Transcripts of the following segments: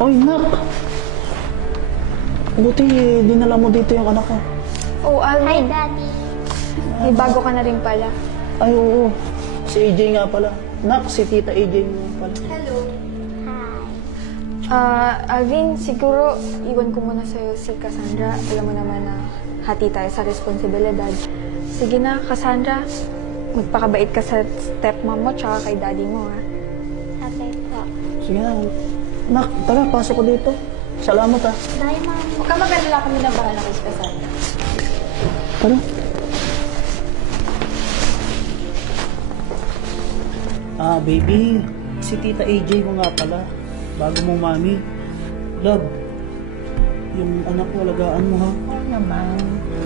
Oy, nak! Buti dinala mo dito yung anak ko. Oh, Hi, Alvin. Daddy. May bago ka na rin pala. Ay, oo. Si AJ nga pala. Nak, si Tita AJ nga pala. Hello. Hi. Alvin, siguro iwan ko muna sa'yo si Cassandra. Alam mo naman na hati tayo sa responsibilidad. Sige na, Cassandra. Magpakabait ka sa stepmom mo tsaka kay daddy mo, ha? Okay po. Sige na. Nak, tara, pasok ko dito. Salamat, ha. Bye, Mom. Huwag ka mag-alala, kami na bahala kay Cassandra. Tara. Baby. Si Tita AJ ko nga pala. Bago mong mami. Love. Yung anak ko, alagaan mo, ha? Oo naman.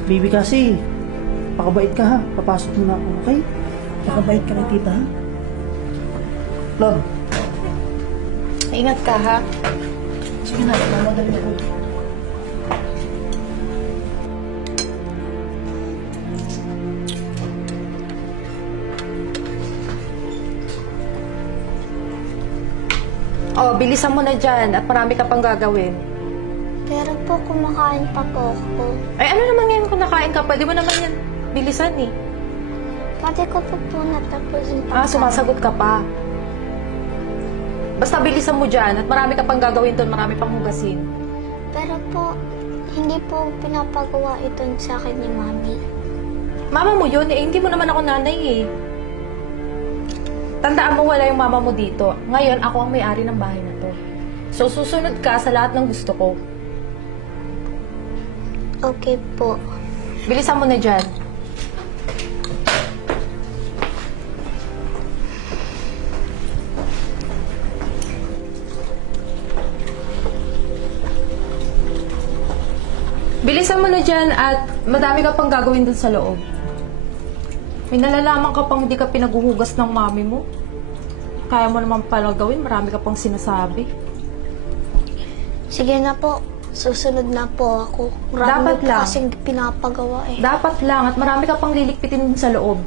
Baby kasi, pakabait ka, ha? Papasok mo na ako, okay? Pakabait ka na, Tita, ha? Love. Ingat ka, ha? Sige na, mamadali ako. Oh, bilisan mo na dyan at marami ka pang gagawin. Pero po, kumakain pa po ako. Ay, ano naman yan kung nakain ka? Pwede mo naman yan bilisan eh. Pwede ko po natapusin pa. Sumasagot ka pa. Basta bilisan mo dyan at marami ka pang gagawin doon, marami pang hugasin. Pero po, hindi po pinapagawa ito sa akin ni Mami. Mama mo yun eh, hindi mo naman ako nanay eh. Tandaan mo wala yung mama mo dito. Ngayon, ako ang may-ari ng bahay na to. So, susunod ka sa lahat ng gusto ko. Okay po. Bilisan mo na dyan. Bilisan mo na dyan at madami ka pang gagawin dun sa loob. May nalalaman ka pang hindi ka pinaguhugas ng mami mo. Kaya mo naman pala gawin, marami ka pang sinasabi. Sige na po. Susunod na po ako. Dapat Marami po lang. kasing pinapagawa eh. Dapat lang at marami ka pang lilikpitin dun sa loob.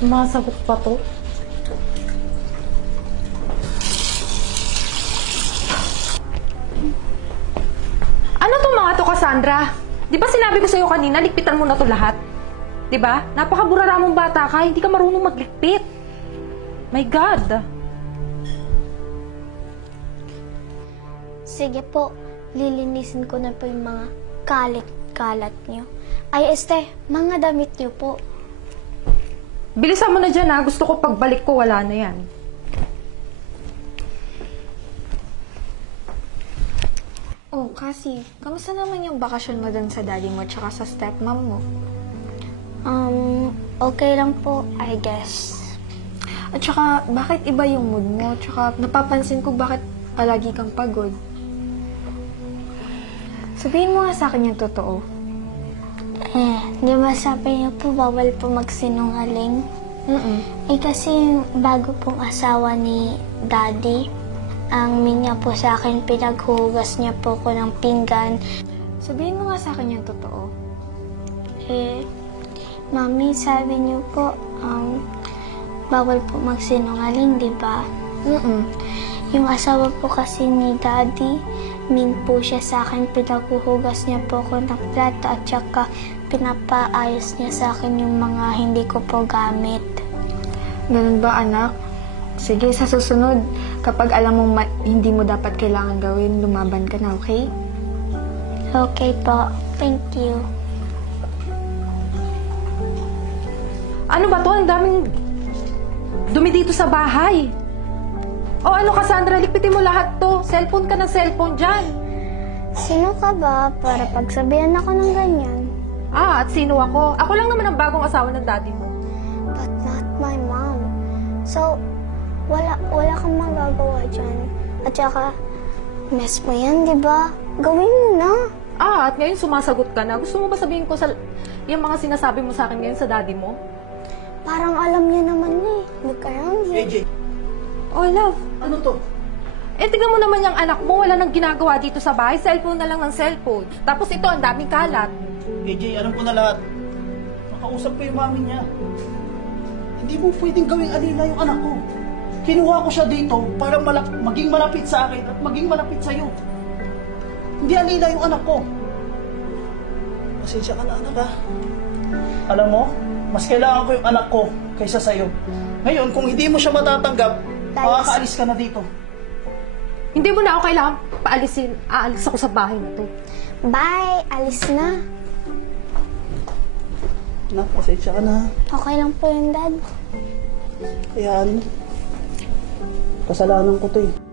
Masagot pa to. Ano to mga to, Cassandra? Di ba sinabi ko sa'yo kanina, likpitan mo na to lahat? Di ba? Napakaburara mong bata ka, hindi ka marunong maglikpit. My God! Sige po. Lilinisin ko na po yung mga kalat-kalat niyo. Ay, mga damit niyo po. Bilisan mo na dyan ha, gusto ko pagbalik ko, wala na yan. Oh, kasi, kamusta naman yung bakasyon mo dun sa daddy mo tsaka sa stepmom mo? Okay lang po, I guess. At saka, bakit iba yung mood mo? Tsaka, napapansin ko bakit palagi kang pagod. Sabihin mo nga sa akin yung totoo. Di ba sabi niyo po, bawal po magsinungaling? Eh kasi yung bago pong asawa ni Daddy, ang minya po sa akin, pinaghugas niya po ko ng pinggan. Sabihin mo nga sa akin yung totoo. Mami, sabi niyo po, bawal po magsinungaling, di ba? Yung asawa po kasi ni Daddy, min po siya sa akin, pinaghuhugas niya po ko ng plato at saka pinapaayos niya sa akin yung mga hindi ko po gamit. Ganun ba, anak? Sige, sa susunod, kapag alam mong hindi mo dapat kailangan gawin, lumaban ka na, okay? Okay po. Thank you. Ano ba to? Ang daming dumi dito sa bahay. O ano, Cassandra, likpitin mo lahat to. Cellphone ka ng cellphone dyan. Sino ka ba para pagsabihan ako ng ganyan? At sino ako? Ako lang naman ang bagong asawa ng daddy mo. But not my mom. So, wala kang magagawa dyan. At saka, mess mo yan, di ba? Gawin mo na. At ngayon sumasagot ka na. Gusto mo ba sabihin ko yung mga sinasabi mo sa akin ngayon sa daddy mo? Parang alam niya naman eh. Look around you. AJ, Oh, love. ano to? Tignan mo naman yung anak mo. Wala nang ginagawa dito sa bahay. Cellphone na lang ng cellphone. Tapos ito, ang daming kalat. AJ, alam ko na lahat. Makausap ko yung mami niya. Hindi mo pwedeng gawing alila yung anak ko. Kinuha ko siya dito para maging malapit sa akin at maging malapit sa'yo. Hindi alila yung anak ko. Pasensya ka na, anak, ha? Alam mo, mas kailangan ko yung anak ko kaysa sa'yo. Ngayon, kung hindi mo siya matatanggap, makakaalis ka na dito. Hindi mo na ako kailangan paalisin. Aalis ako sa bahay na to. Bye! Alis na. Anak, pasensya ka na. Okay lang po yun, Dad. Kaya ano, kasalanan ko to eh.